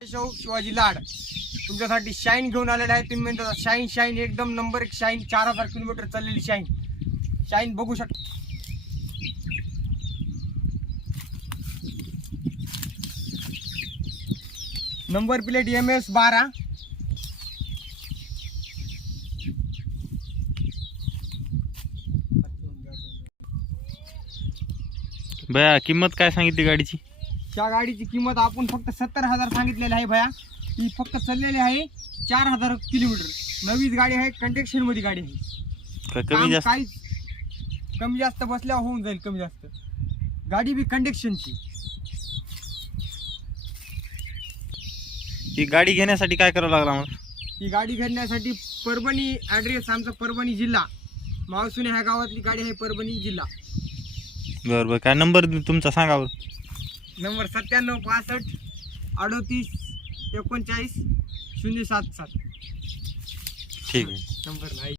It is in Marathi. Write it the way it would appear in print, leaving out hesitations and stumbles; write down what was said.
शिवाजी लाड तुमच्यासाठी शाईन घेऊन आलेला आहे. तुम्ही म्हणता शाईन शाईन एकदम नंबर एक शाईन 4000 किलोमीटर चाललेली शाईन शाईन बघू शकता. Number plate MS 12. भया किंमत काय सांगितली गाडीची? त्या गाडीची किंमत आपण फक्त 70,000 सांगितलेली आहे भया. ही फक्त चाललेली आहे 4000 किलोमीटर. नवीच गाडी आहे, कंडिशन मध्ये गाडी आहे. काय कमी जास्त? काही कमी जास्त बसल्यावर होऊन जाईल कमी जास्त. गाडी बी कंडिशनची. ही गाडी घेण्यासाठी काय करावं लागला मग? ही गाडी घेण्यासाठी परभणी ॲड्रेस आमचा परभणी जिल्हा मावसुने ह्या गावातली गाडी आहे. परभणी जिल्हा. बरं बरं, काय नंबर तुमचा सांगा बरं. नंबर 97 65 38 39 077. ठीक आहे. नंबर नाही.